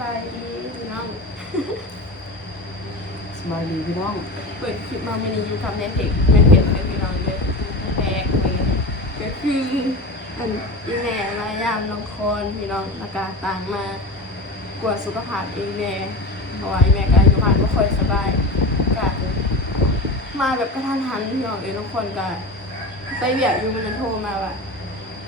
บายดีพี่น้องสบายดีพี่น้องเปิดคลิปมาวันนี้อยู่กับแม่เพจพี่น้องเลยแพกเลยก็คืออันอีแม่มายามน้องคอนพี่น้องอากาศต่างมากว่าสุขภาพเองแน่เพราะว่าอีแม่ก็อายุมากไม่ค่อยสบายก็มาแบบกระทันหันพี่น้องน้องคนก็ไปเบียดอยู่มันโทรมาว่า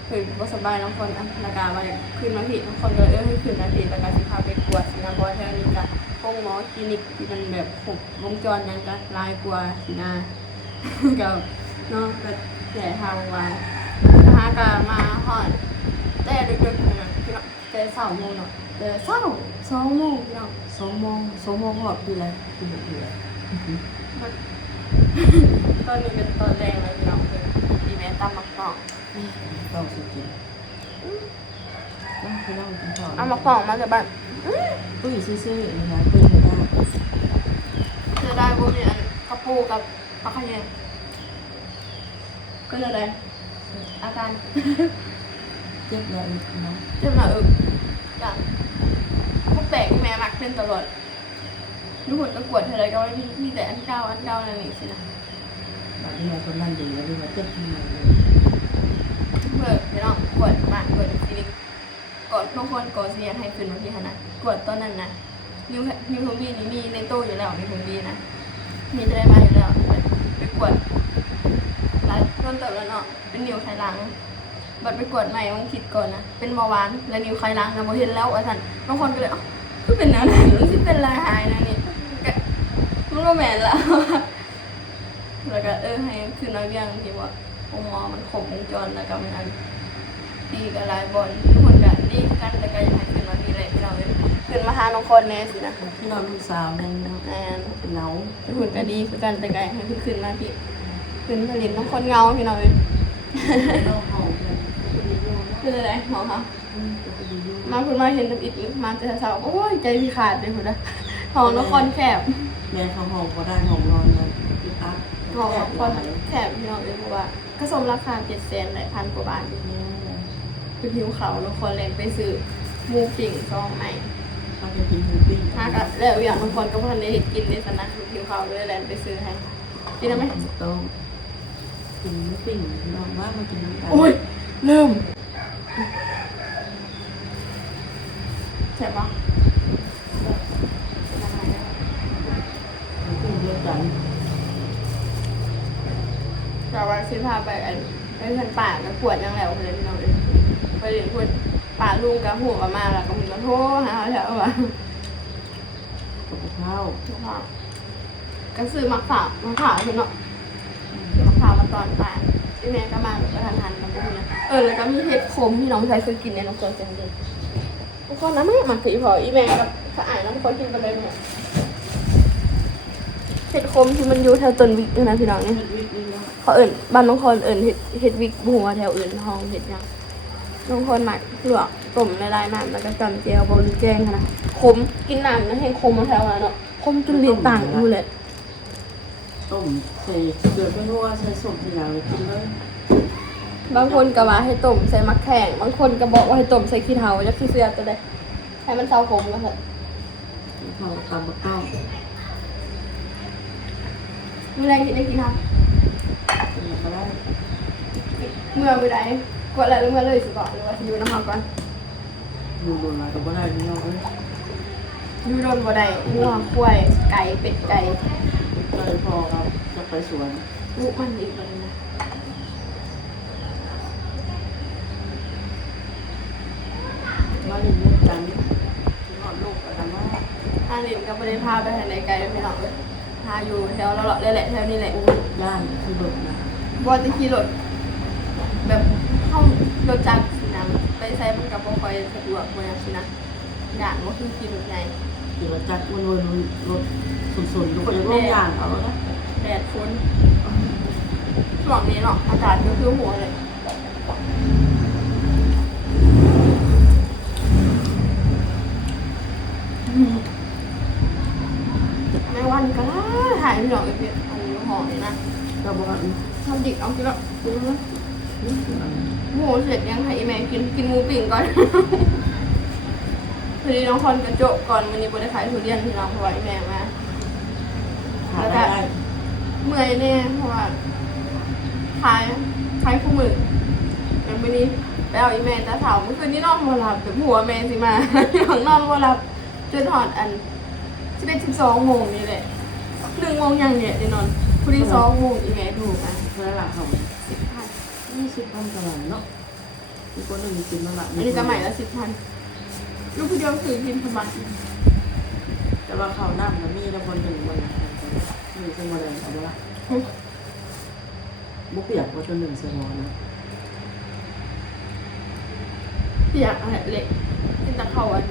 คือบ่สบายน้องคนอันนากาว่าขึ้นมาผิดน้องคนก็เลยให้ขึ้นมาผิดแล้วก็สิพาไปกวดสินะเพราะแถวนี้ก็ห้องหมอคลินิกที่มันแบบครบวงจรยังก็ลายกว่าสินะก็เนาะก็แย่ทางว่านะคะก็มาฮอดแต่ดึกๆนะพี่น้องแต่2 โมงเนาะแต่2 โมงพี่น้อง2 โมงหอดคืออะไรคือแบบคืออะไร ตอนนี้เป็นตอนแรงเลยพี่น้องคือดีแม่ตำมักกอก ต้องสุกินต้องพี่น้องกินข้าว เอามักกอกมาจากบ้าน ตุ้ยซื่อๆนะคะตุ้ยไม่ได้ จะได้พวกนี้อันกระปูกับปลาขยงก็จะได้อาการ เจ็บแล้วพี่น้อง เจ็บหน้าอกอย่างพวกแตกแม่มักเป็นตลอดทุกคนก็กวดเท่าไรก็ว่ามีแต่อันเก่านั่นเองสินะ แบบนี้เราคนนั่นดีแล้วดีมาเจ็บที่ไหนเลย เพื่อพี่น้องกวดมากกวดคลินิกกดทุกคนกดเสียให้ขึ้นมาที่ขนาดกวดตอนนั้นนะนิวทงบีนี่มีในตู้อยู่แล้วนิวทงบีนะมีจะได้มาอยู่แล้วไปกวดหลายต้นเติบแล้วเนาะเป็นนิวไขลังบัดไปกวดใหม่ต้องคิดก่อนนะเป็นเบาหวานแล้วนิวไขลังนะโมเห็นแล้วท่านบางคนก็เลยอ๋อคือเป็นอะไรมันที่เป็นลายหายนะนี่มันก็แม่นละแล้วก็ให้คือน้อยเบี้ยงที่ว่าองมอมันครบวงจรแล้วก็มันอันดีกับลายบอลทุกคนกันดีกันแต่ก็ยังให้ขึ้นมาที่ไหนที่เราเลยขึ้นมาหาน้องคนแน่สินะ พี่น้องลูกสาวนั่นเนาะ แอน เป็นเหนา ทุกคนก็ดีคือกันแต่ก็ให้ขึ้นมาพี่ขึ้นผลิตน้องคนเงาพี่น้องเลย เราหอมเลยเป็นดีอยู่ คืออะไรหมอคะ เป็นดีอยู่ มาคุณมาเห็นตับอิดมาจะสาวโอ้ยใจพี่ขาดเลยคุณนะหอมน้องคนแคบ แม่เขาหอมก็ได้หอมนอนเลยพี่อัพ หอมน้องคนแคบพี่น้องเลยเพราะว่าก็สมราคา700,000หลายพันกว่าบาทคือผิวเขาน้องคนแรงไปซื้อมูปิ่งซองใหม่ เขาจะกินหมูปิ้ง ถ้าก็แล้วอย่างน้องคนก็พันได้เห็นกินในสนักคือผิวเขาด้วยแรงไปซื้อให้กินได้ไหม ต้องกินหมูปิ้งน้องว่ามากินกัน โอ้ยเริ่มใช่ปะ หมูปิ้งเดียวกัน แต่ว่าซื้อพาไปไอ้เพื่อนป่าก็ปวดยังแล้วเลยพี่น้องเลยไปเรียนพูดป่าลุงกับหัวมาแล้วก็มึงก็โทษหาเขาแถวว่า กับข้าว ก็ซื้อมะขามคือเนาะซื้อมะขามมาตอนป่าที่แม่ก็มาแบบกระทันกันพวกนี้แล้วก็มีเห็ดขมที่น้องชายเคยกินเนี่ยน้องตัวเจนดีทุกคนนะไม่มันสีพออีแม่กับสะอาดน้องคนกินไปเลยเนี่ยเห็ดขมที่มันอยู่แถวต้นวิกด้วยนะพี่น้องเนี่ยเขาบ้านน้องคนเห็ดวิกบัวแถวอื่นห้องเห็ดยังน้องคนหมักลวกต้มละลายน้ำแล้วก็จำเจียวบนแจ้งนะขมกินน้ำนะให้ขมมาแถวนั้นเนาะขมจนลิ้นต่างอยู่เลย ต้มใส่เกลือไม่รู้ว่าใส่ส้มที่ไหนกินเลย บางคนก็ว่าให้ต้มใส่มะแข่งบางคนก็บอกว่าให้ต้มใส่ขี้เถ้าจะขี้เสือจะได้ให้มันเศร้าขมก็เถอะ ข้าวตำมะข้าว เมื่อไรที่ได้กินท กินมาได้ ำเมื่อไรกดอะไรเมื่อเลยสิบอกหรือว่าอยู่น้ำมันก่อน อยู่บนอะไรก็ไม่ได้นี่เอาเลย อยู่โดนบ่ได้งัวควายไก่เป็ดไก่ เลยพอครับจะไปสวน ลูกมันอีกเลยนะ มาอยู่ด้วยกันนอนลูกอะไรมา ถ้าเล่นก็ไม่ได้พาไปทางไหนไกลไม่หรอกเลยพาอยู่แถวเราๆเลยแหละแถวนี้แหละ ย่านคือเบิกนะ บอลจะขี่รถแบบเข้ารถจักรสินะไปใช้มันกับบ่ค่อยสะดวกเหมือนสินะด่านก็คือขี่รถใหญ่ ขี่รถจักรวนรถสุนๆทุกคนร่วมย่างเอาแล้ว แดดฝนช่วงนี้เนาะอากาศก็คือหัวเลยแม่วันก็ได้หายไปหน่อยเพียงอันนี้ห่อนี่นะ ก็บอกว่า ทำดิบเอากินแล้วหมูเสร็จยังให้แม่กินหมูปิ่งก่อน พอดีน้องคอนกระโจกก่อนวันนี้บ่ได้ขายทุเรียนพี่น้องเพราะว่าอีแม่มา หาได้ เมื่อยแน่เพราะว่าขายคู่มืออย่างวันนี้ไปเอาอีแม่ตาเถาเมื่อคืนนี้นอนบ่หลับแบบหัวแม่สิมา อย่างนอนบ่หลับจนหอดอัน11-12 โมงนี่แหละ1 โมงยังเนี่ยได้นอนพอดี2 โมงอีแม่ถูกอ่ะ เมื่อหลักของ 10,000 20,000ตลอดเนาะมีคนหนึ่งกินมาละ อันนี้ก็ใหม่ละ10,000ลูกผู้เดียวคือกินสบัด แต่ว่าเขาน้ำมันมีแล้วคนหนึ่งวันมีเสมอเลยแต่ว่าบุกเปียกว่าจน1 ชั่วโมงนะ อยากอะไรเล็กกินแตะเขาอย่าง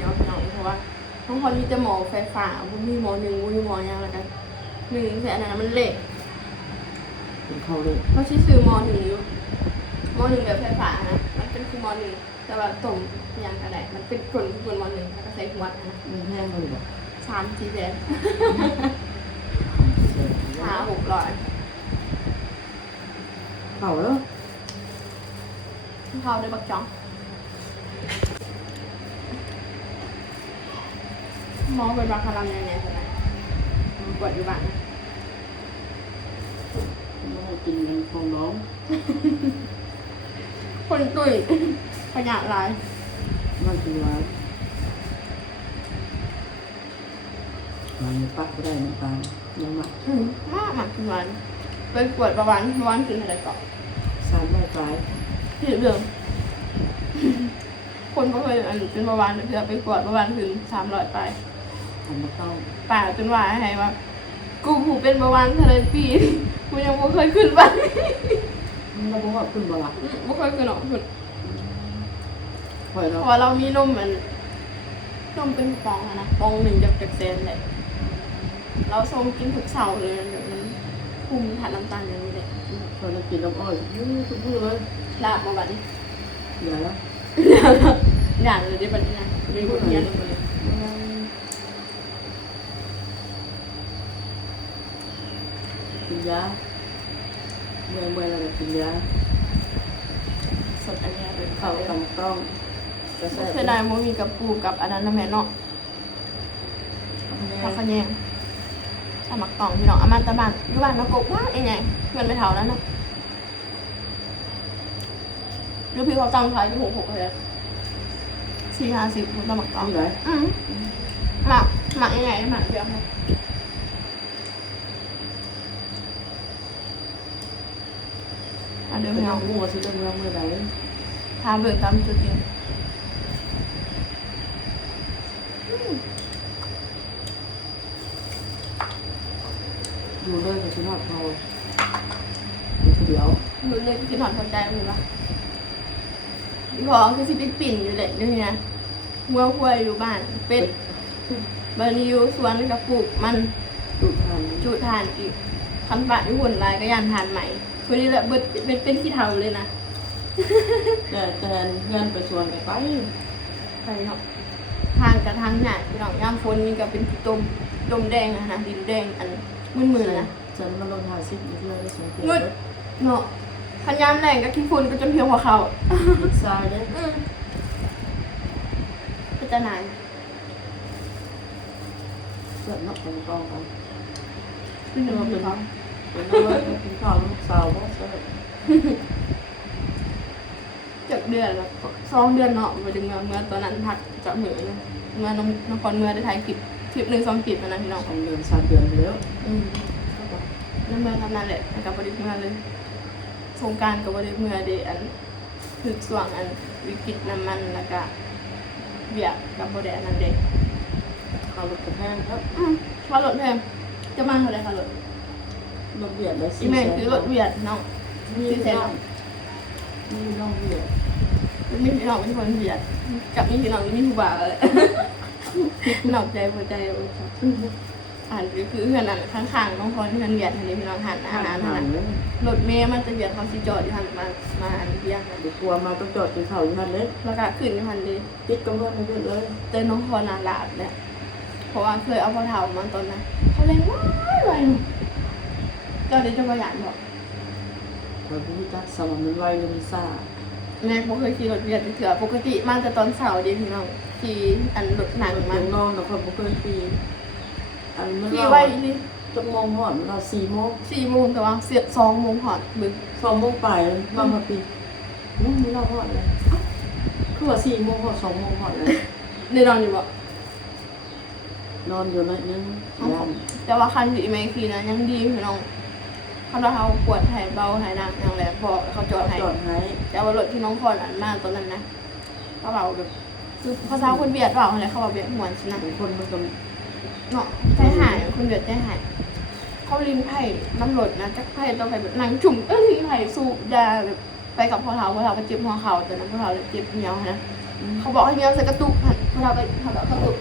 เงี้ยพี่น้องเพราะว่าน้องคอนมีแต่หมอไฟฟ้าบ่มีหมอหนึ่งบ่มีหมออย่างละกัน1แต่อันนั้นมันเล็ก เป็นเขาเลย เขาชื่อซื้อมอหนึ่งอยู่มอหนึ่งแบบไฟฟ้านะมันเป็นคือมอหนึ่งแต่ว่าต้มอย่างกระไดมันเป็นกลุ่นมอหนึ่งแล้วก็ใส่หัวนะ มันแห้งเลยแบบ 3-4 แสน500-600 เขาแล้ว เขาได้บักจ้องหมอเป็นบาคารัมยังไงใช่ไหมปวดอยู่บ้านนะ ไม่ให้กินมันของน้อง คนตุ้ยขยะลาย มันกินร้ายมันปักก็ได้น้ำตาลยังมาก มากมากทุกวันเป็นปวดประวันขึ้นอะไรก่อน สารได้ปลาย ที่เรื่อง คนก็เคยอันเป็นประวันเพื่อไปปวดประวันถึง300 ไป ทำมาต้อง ป่าจนว่าให้ว่ากูผูเป็นประวันทะเลปีกูยังไม่เคยขึ้นไป เราบอกว่าขึ้นบ่ละ ไม่เคยขึ้นหรอกขึ้น ปล่อย เพ เรา ราะว่าเรามีนมมันนมเป็นฟองอะนะฟองหนึ่งจากเซนเลยเราส่งกินทุกเสาร์เลยเดี๋ยวมันคุมถ่านน้ำตาลอย่างนี้เลย พอเรากินน้ำอ้อยทุกมื้อเลย ลาบมาบัดนี้ เหลือแล้ว อย่างเลยได้บัดนี้นะมีคนเรียนเลย กินยาเมื่อยเรากินยา สดอันนี้เป็น เขา เขา ตำต้องกระแส เสียดายโมมีกับปูกับอันนั้นนะแม่เนาะผักขะแยงสมักตองพี่น้องอามันตะบันอยู่บ้านมากบว่าเองไงเงินไปเท่านั้นนะยูพี่เขาจำไทยที่6 เลย4-50คุณสมักตอง ที่ไหน หมักยังไงหมักเยอะไหมอันเดียว เป็ พี่ น น้อง หัวซื้อเมืองเมื่อไหร่ ทาเบิกตามจุดจริง อยู่เลยกับชิ้นหอดเขาเดี๋ยว ดูเลยกินหอนคนใจมีปะพี่พอคือสิเป็นปิ่นอยู่เลยนี่นะเมื่อคุยอยู่บ้านเป็ดบาริยูสวนกับปลูกมัน ดูทาน จุทานอีกคันปะที่หุ่นลายก็ยันทานใหม่คนนี้แหละเบิดเป็นขี้เทาเลยนะ แต่เงินไปชวนไป ใครเนาะทางกับทางหยาดพี่น้องย่ามฝนนี่ก็เป็นขี้ต้มแดงนะดินแดงอันมึนๆนะ ฉันมาลงหาซิปอีกเรื่องได้สองเดื มืดเนาะขันยามแรงก็ขี้ฝุ่นก็จนเพียงหัวเขา ทรายเนี่ย ก็จะนาน เกิดนักของกองกัน ขึ้นอยู่กับเขา เป็นน้องเป็นข้าวลูกสาวก็เสิร์ฟ จากเดือนแล้ว2 เดือนเนาะมาดึงเมื่อตอนนั้นพักจากเหนือนะเมื่อน้องคอนเมื่อได้ถ่ายคลิป1-2 คลิปนะพี่น้อง 2 เดือน3 เดือนแล้ว นั่นเมื่อทำนั่นแหละกับบริเมื่อเลยโครงการกับบริเมื่อเดอันคือส่วงอันวิกฤตน้ำมันแล้วก็เบียกกับบริอันนั้นเด็ก ข้าวลูกกระแพงครับ ค่ารถแพงจะมาเท่าไหร่ค่ารถ รถเบียดเลย อีเมลคือรถเวียดน้อง มีน้องเบียด มีพี่น้องเป็นคนเวียดกับมีพี่น้องมีผู้บ่าวเลยหนอกใจหัวใจเลยอ่านก็คือเพื่อนนั่นข้างๆน้องพรเพื่อนเวียดทันทีพี่น้องหันอาหารหันรถเมย์มันจะเวียดเขาสิจอดอยู่หันมาหันเบียง เดี๋ยวกลัวมาต้องจอดกินข้าวอยู่นั่นเลย แล้วก็ขึ้นอยู่หันเลย ปิดกำเนิดให้เพื่อนเลย เจอน้องพรนาลาบเนี่ยเพราะว่าเคยเอาพอเท่ามันตอนนั้นเขาเล่นว้ายเจ้าเดี๋ยวจะประหยัดบอก เราพิจารณาสมองมันไวเลยมันซ่า แม่บ่เคยขี่รถเวียดเถื่อปกติมันจะตอนเสาร์ดีพี่น้อง ขี่อันรถหนังมั มัน นนอนแต่คนบ่เคยปีอันมัน ขี่ เรา ไว้นี่ จะมองหอดเรา4 โมง 4 โมงแต่ว่าเสีย2 โมงหอดบึก 2 โมงไปมามาปีมันเราหอดเลยคือว่า4 โมงหอด2 โมงหอดเลย ได้นอนอยู่บ่ นอนอยู่นั่นนึงยัน แต่ว่าคันที่ไม่ขี่นะยังดีพี่น้องคันว่าเขาปวดไห้เบาไห้หนักอย่างแหละพอเขาจอดให้ จอดให้ แต่ว่ารถที่น้องพรอันมากตอนนั้นนะเขาเบาแบบคือภาษาคนเบียดเปล่าอะไรเขาบอกเบียดหวนสินะ บางคนมันก็ เนาะใจหายคนเบียดใจหายเขาลิ้นไผ่น้ำรถนะจักไผ่ต้องไปแบบนั่งจุ่มลิ้นไผ่สูบยาแบบไปกับพ่อเท้าก็เจ็บหัวเข่าแต่นั้นพ่อเท้าเลยเจ็บเหนียวนะเขาบอกให้เหนียวใส่กระตุกหันพ่อเท้าก็ทำแบบกระตุก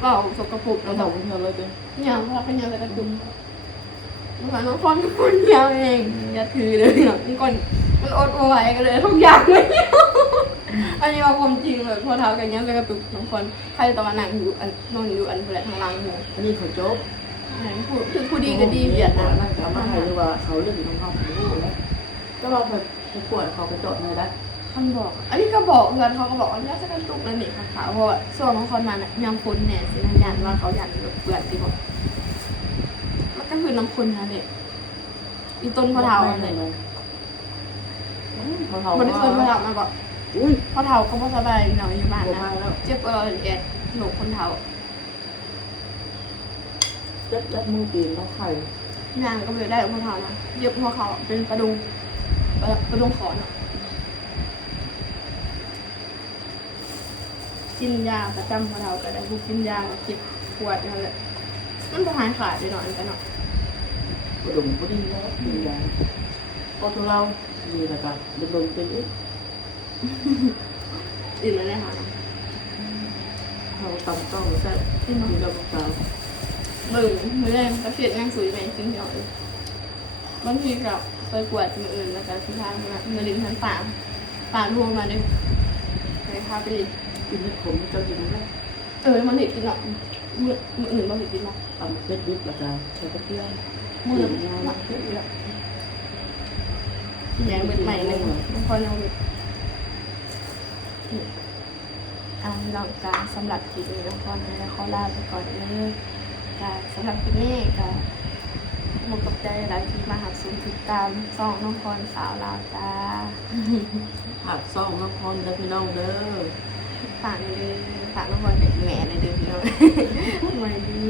เบาสกปรก เรา แล้ว บ แบอก บ เพื่อนเลยจ้ะ เหนียวพ่อเท้าก็เหนียวใส่กระตุกน้องพรเป็นคนเหนียวเองอย่าถือเลยเนาะนี่ก่อนมันอดเอาไว้ก็เลยทุกอย่างเลย อันนี้ว่าความจริงเลยพอเท้ากันเงี้ยจะกระตุกบางคนใครตะวันหนังอยู่อันนอนอยู่อันแหละทางหลังหมู อันนี้เขาโจ๊ก พูดคือผู้ดีก็ดีเบียดนะ นั่นก็มาให้หรือว่าเขาเรื่องของเขาผู้แล้วก็เราไปปวดเขาไปจอดในได้ ท่านบอก อันนี้ก็บอกเพื่อนเขาก็บอกว่าเนี่ยจะกระตุกนั่นนี่ค่ะขาวเพราะว่าส่วนบางคนมันยังคนแหน่สินันยันว่าเขายันเปื่อนสิบอกมันก็คือน้ำคนนะเด็กอีต้นพอเท้าเนี่ย พอเท้า มันได้เคยพอเท้ามาบอก อุ้ย พอเท้าก็พอสบายหน่อยอยู่บ้าน บ่ นะ มาแล้ว เจ็บแอดหนูคนเท้า จัดมือปีนแล้วไข่ งานก็เลยได้พอเท้านะเย็บหัวเขาเป็นกระดุมขอเนาะกินยาประจำพอเท้าก็ได้บุกินยาเจ็บปวดนั่นแหละมันพอหายขาดไปหน่อยกันเนาะ กระดุมก็ดีแล้วดีแล้วพอทุเราดีแล้วกันโดนเป็นอีก อิ่มแล้วเนี่ยค่ะ เขาตำต้องใช่ที่มันเราเก่า มือแรงกระเทียมง่ายสุดไปกินเดียวเลยบางทีกับไปกวดมืออื่นแล้วก็ที่ทางมือลิ้นทันปากรวมมาเลยไปพาไปดิ กินให้ขมเจ้ากินไหม มันเห็ดกินหรอกมืออื่นมันเห็ดกินหรอก ตำเป็ดดิบแล้วกันใช้กระเทียม มือหนักเยอะเลยที่แหนงเบ็ดใหม่เลยบางคนเอาเบ็ดลองการสำหรับคลิปนี้น้องพรให้เขาลาไปก่อนเลยการสำหรับคลิปนี้ก็มุกกับใจหลายที่มาหาสูงติดตามซ่องน้องพรสาวลาวจ้า ผักซ่องน้ำพรเด้อพี่น้องเด้อ ฝากเลยฝากน้องพรเด็กแม่เลยเด้อพี่น้อง สวัสดี